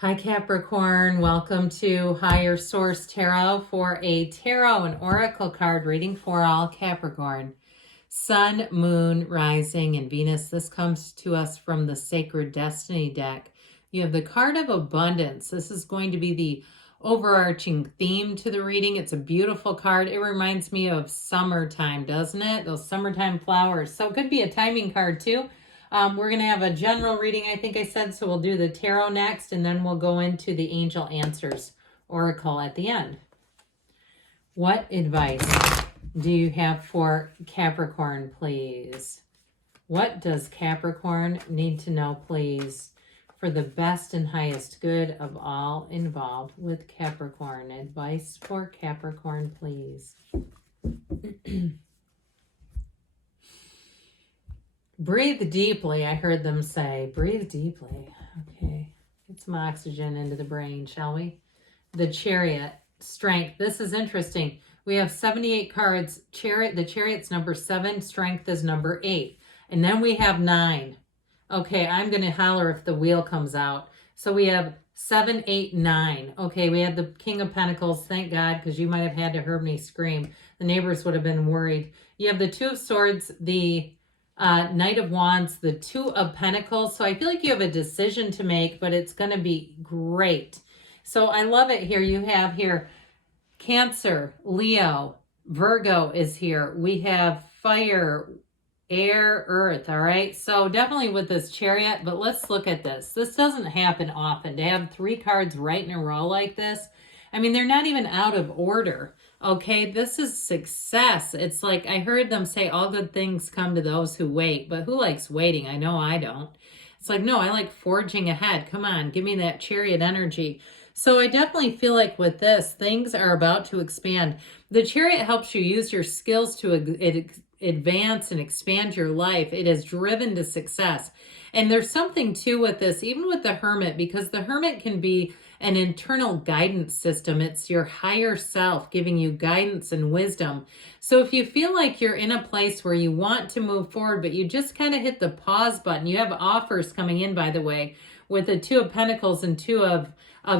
Hi Capricorn, welcome to Higher Source Tarot for a tarot and oracle card reading for all Capricorn. Sun, Moon, Rising, and Venus. This comes to us from the Sacred Destiny deck. You have the card of abundance. This is going to be the overarching theme to the reading. It's a beautiful card. It reminds me of summertime, doesn't it? Those summertime flowers. So it could be a timing card too. We're going to have a general reading, I think I said, so we'll do the tarot next, and then we'll go into the Angel Answers Oracle at the end. What advice do you have for Capricorn, please? What does Capricorn need to know, please, for the best and highest good of all involved with Capricorn? Advice for Capricorn, please. Breathe deeply, I heard them say. Breathe deeply. Okay. Get some oxygen into the brain, shall we? The Chariot. Strength. This is interesting. We have 78 cards. The Chariot's number 7. Strength is number 8. And then we have 9. Okay, I'm going to holler if the wheel comes out. So we have 7, 8, 9. Okay, we had the King of Pentacles. Thank God, because you might have had to hear me scream. The neighbors would have been worried. You have the Two of Swords, the Knight of Wands, the Two of Pentacles. So I feel like you have a decision to make, but it's going to be great. So I love it here. You have here Cancer, Leo, Virgo is here. We have fire, air, earth. All right. So definitely with this Chariot, but let's look at this. This doesn't happen often to have 3 cards right in a row like this. I mean, they're not even out of order. Okay, this is success. It's like I heard them say all good things come to those who wait, but who likes waiting? I know I don't. It's like, no, I like forging ahead. Come on, give me that Chariot energy. So I definitely feel like with this, things are about to expand. The Chariot helps you use your skills to advance and expand your life. It is driven to success. And there's something too with this, even with the Hermit, because the Hermit can be an internal guidance system. It's your higher self giving you guidance and wisdom. So if you feel like you're in a place where you want to move forward, but you just kind of hit the pause button, you have offers coming in, by the way, with the Two of Pentacles and Two of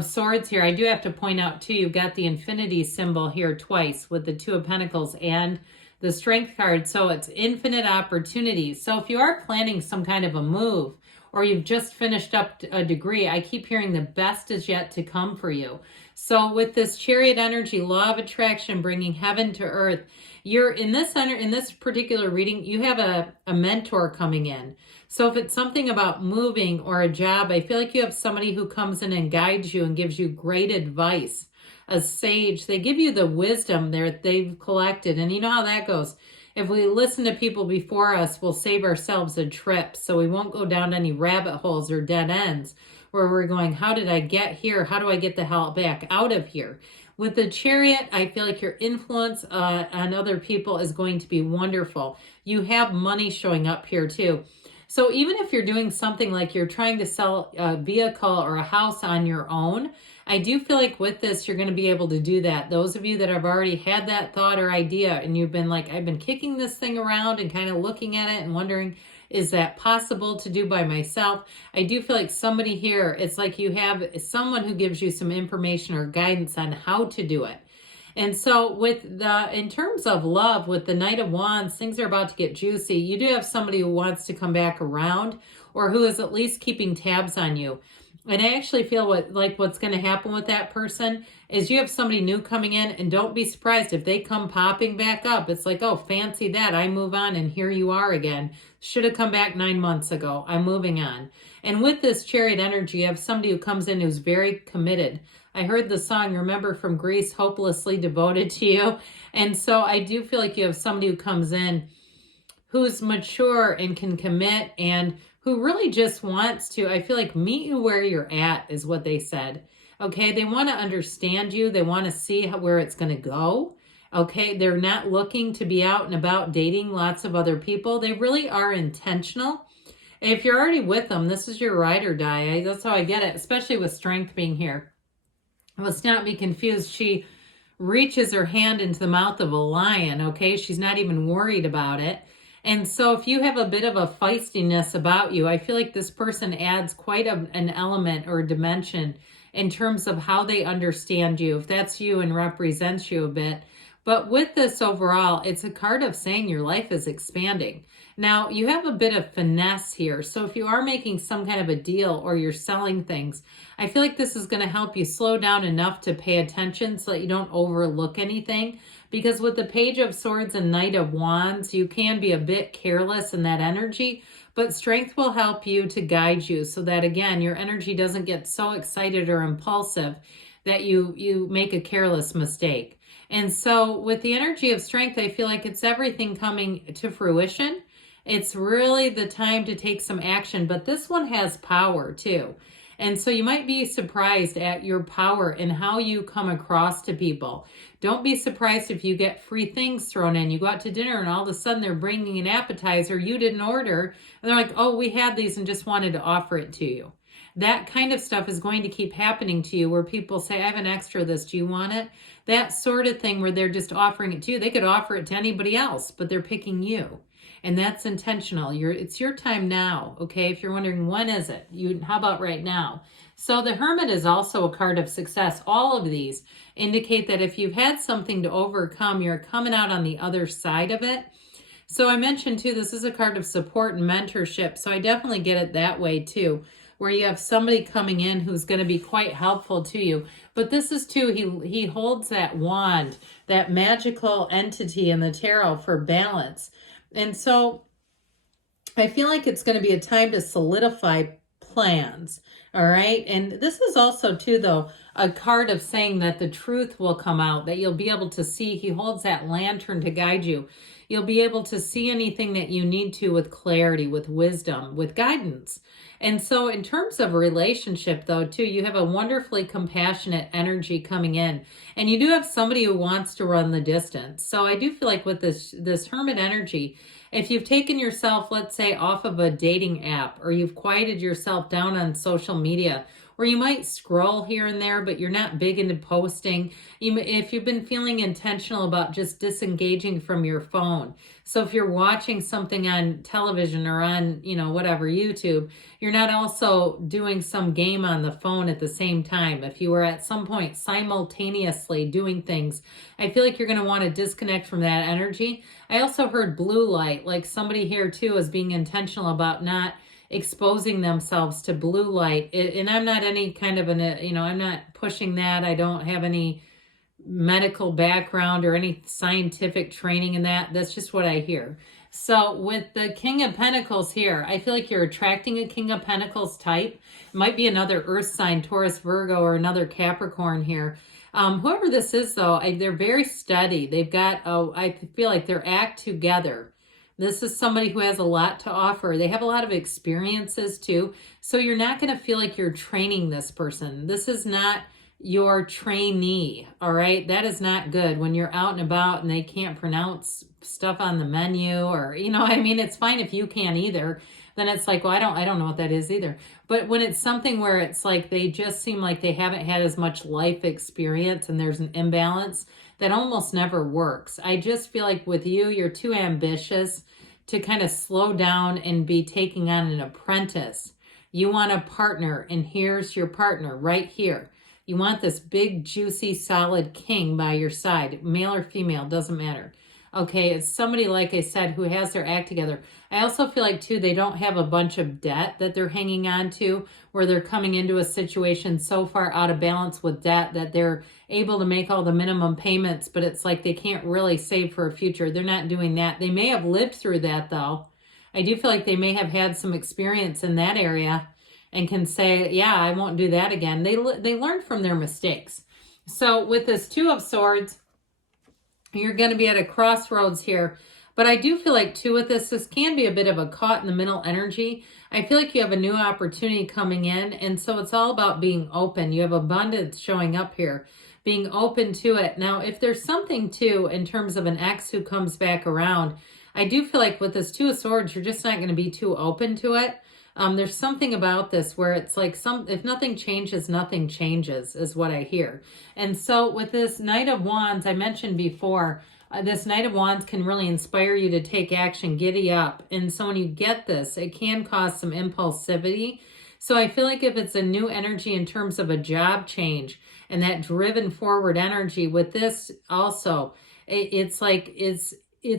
Swords here. I do have to point out too, you've got the infinity symbol here twice with the Two of Pentacles and the Strength card. So it's infinite opportunities. So if you are planning some kind of a move, or you've just finished up a degree, I keep hearing the best is yet to come for you. So with this Chariot energy, law of attraction, bringing heaven to earth, you're in this particular reading, you have a mentor coming in. So if it's something about moving or a job, I feel like you have somebody who comes in and guides you and gives you great advice. A sage, they give you the wisdom they've collected. And you know how that goes. If we listen to people before us, we'll save ourselves a trip. So we won't go down any rabbit holes or dead ends where we're going, how did I get here? How do I get the hell back out of here? With the Chariot, I feel like your influence on other people is going to be wonderful. You have money showing up here too. So even if you're doing something like you're trying to sell a vehicle or a house on your own, I do feel like with this, you're going to be able to do that. Those of you that have already had that thought or idea and you've been like, I've been kicking this thing around and kind of looking at it and wondering, is that possible to do by myself? I do feel like somebody here, it's like you have someone who gives you some information or guidance on how to do it. And so in terms of love, with the Knight of Wands, things are about to get juicy. You do have somebody who wants to come back around or who is at least keeping tabs on you. And I actually feel what's going to happen with that person is you have somebody new coming in, and don't be surprised if they come popping back up. It's like, oh, fancy that. I move on and here you are again. Should have come back 9 months ago. I'm moving on. And with this Chariot energy, you have somebody who comes in who's very committed. I heard the song, remember, from Greece, hopelessly devoted to you. And so I do feel like you have somebody who comes in who's mature and can commit and who really just wants to, I feel like, meet you where you're at is what they said. Okay, they want to understand you. They want to see where it's going to go. Okay, they're not looking to be out and about dating lots of other people. They really are intentional. If you're already with them, this is your ride or die. That's how I get it, especially with Strength being here. Let's not be confused. She reaches her hand into the mouth of a lion, okay? She's not even worried about it. And so if you have a bit of a feistiness about you, I feel like this person adds quite an element or dimension in terms of how they understand you, if that's you and represents you a bit. But with this overall, it's a card of saying your life is expanding. Now, you have a bit of finesse here. So if you are making some kind of a deal or you're selling things, I feel like this is going to help you slow down enough to pay attention so that you don't overlook anything. Because with the Page of Swords and Knight of Wands, you can be a bit careless in that energy, but strength will help you to guide you so that, again, your energy doesn't get so excited or impulsive that you make a careless mistake. And so with the energy of strength, I feel like it's everything coming to fruition. It's really the time to take some action, but this one has power too. And so you might be surprised at your power and how you come across to people. Don't be surprised if you get free things thrown in. You go out to dinner and all of a sudden they're bringing an appetizer you didn't order. And they're like, oh, we had these and just wanted to offer it to you. That kind of stuff is going to keep happening to you where people say, I have an extra of this. Do you want it? That sort of thing where they're just offering it to you. They could offer it to anybody else, but they're picking you. And that's intentional. It's your time now, okay? If you're wondering, when is it? How about right now? So the Hermit is also a card of success. All of these indicate that if you've had something to overcome, you're coming out on the other side of it. So I mentioned too, this is a card of support and mentorship. So I definitely get it that way too, where you have somebody coming in who's going to be quite helpful to you. But this is too, he holds that wand, that magical entity in the tarot for balance. And so I feel like it's going to be a time to solidify plans. All right. And this is also too, though, a card of saying that the truth will come out, that you'll be able to see. He holds that lantern to guide you. You'll be able to see anything that you need to with clarity, with wisdom, with guidance. And so in terms of a relationship, though, too, you have a wonderfully compassionate energy coming in. And you do have somebody who wants to run the distance. So I do feel like with this Hermit energy, if you've taken yourself, let's say, off of a dating app, or you've quieted yourself down on social media, or you might scroll here and there, but you're not big into posting. If you've been feeling intentional about just disengaging from your phone. So if you're watching something on television or on, whatever, YouTube, you're not also doing some game on the phone at the same time. If you were at some point simultaneously doing things, I feel like you're going to want to disconnect from that energy. I also heard blue light, like somebody here too is being intentional about not exposing themselves to blue light. And I'm not any kind of I'm not pushing that. I don't have any medical background or any scientific training in that. That's just what I hear. So with the King of Pentacles here, I feel like you're attracting a King of Pentacles type. It might be another earth sign, Taurus, Virgo, or another Capricorn here. Whoever this is, though, they're very steady. They've got, I feel like they're act together. This is somebody who has a lot to offer. They have a lot of experiences too. So you're not going to feel like you're training this person. This is not your trainee, all right? That is not good when you're out and about and they can't pronounce stuff on the menu, or, it's fine if you can't either. Then it's like, well, I don't know what that is either. But when it's something where it's like they just seem like they haven't had as much life experience and there's an imbalance, that almost never works. I just feel like with you, you're too ambitious to kind of slow down and be taking on an apprentice. You want a partner, and here's your partner right here. You want this big, juicy, solid king by your side, male or female, doesn't matter. Okay, it's somebody, like I said, who has their act together. I also feel like, too, they don't have a bunch of debt that they're hanging on to, where they're coming into a situation so far out of balance with debt that they're able to make all the minimum payments, but it's like they can't really save for a future. They're not doing that. They may have lived through that, though. I do feel like they may have had some experience in that area and can say, yeah, I won't do that again. They learned from their mistakes. So with this Two of Swords, you're going to be at a crossroads here. But I do feel like, too, with this can be a bit of a caught in the middle energy. I feel like you have a new opportunity coming in. And so it's all about being open. You have abundance showing up here, being open to it. Now, if there's something, too, in terms of an ex who comes back around, I do feel like with this Two of Swords, you're just not going to be too open to it. There's something about this where it's like if nothing changes, nothing changes is what I hear. And so with this Knight of Wands, I mentioned before, This Knight of Wands can really inspire you to take action, giddy up. And so when you get this, it can cause some impulsivity. So I feel like if it's a new energy in terms of a job change and that driven forward energy with this also, it's like it's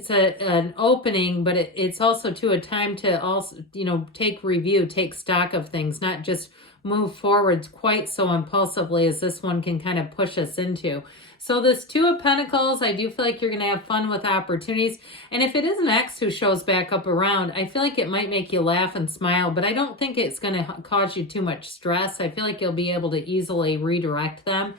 an opening, but it's also too a time to also, you know, take review, take stock of things, not just move forward quite so impulsively as this one can kind of push us into. So this Two of Pentacles, I do feel like you're going to have fun with opportunities. And if it is an ex who shows back up around, I feel like it might make you laugh and smile, but I don't think it's going to cause you too much stress. I feel like you'll be able to easily redirect them.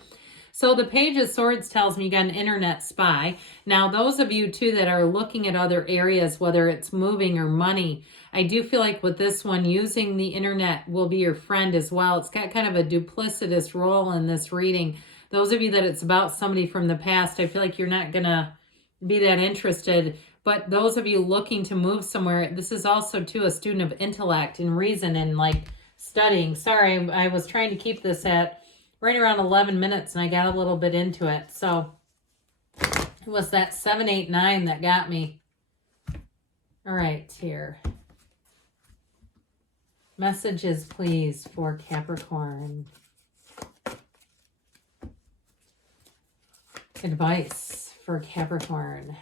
So the Page of Swords tells me you got an internet spy. Now, those of you, too, that are looking at other areas, whether it's moving or money, I do feel like with this one, using the internet will be your friend as well. It's got kind of a duplicitous role in this reading. Those of you that it's about somebody from the past, I feel like you're not going to be that interested. But those of you looking to move somewhere, this is also, too, a student of intellect and reason and, like, studying. Sorry, I was trying to keep this at right around 11 minutes, and I got a little bit into it. So it was that 7, 8, 9 that got me. All right, here. Messages, please, for Capricorn. Advice for Capricorn.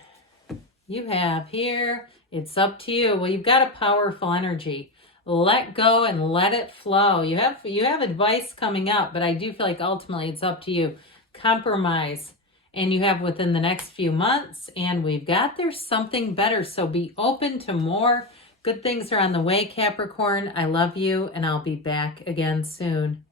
You have here, it's up to you. Well, you've got a powerful energy. Let go and let it flow. You have advice coming up, but I do feel like ultimately it's up to you. Compromise, and you have within the next few months, and we've got there's something better. So be open to more. Good things are on the way, Capricorn. I love you, and I'll be back again soon.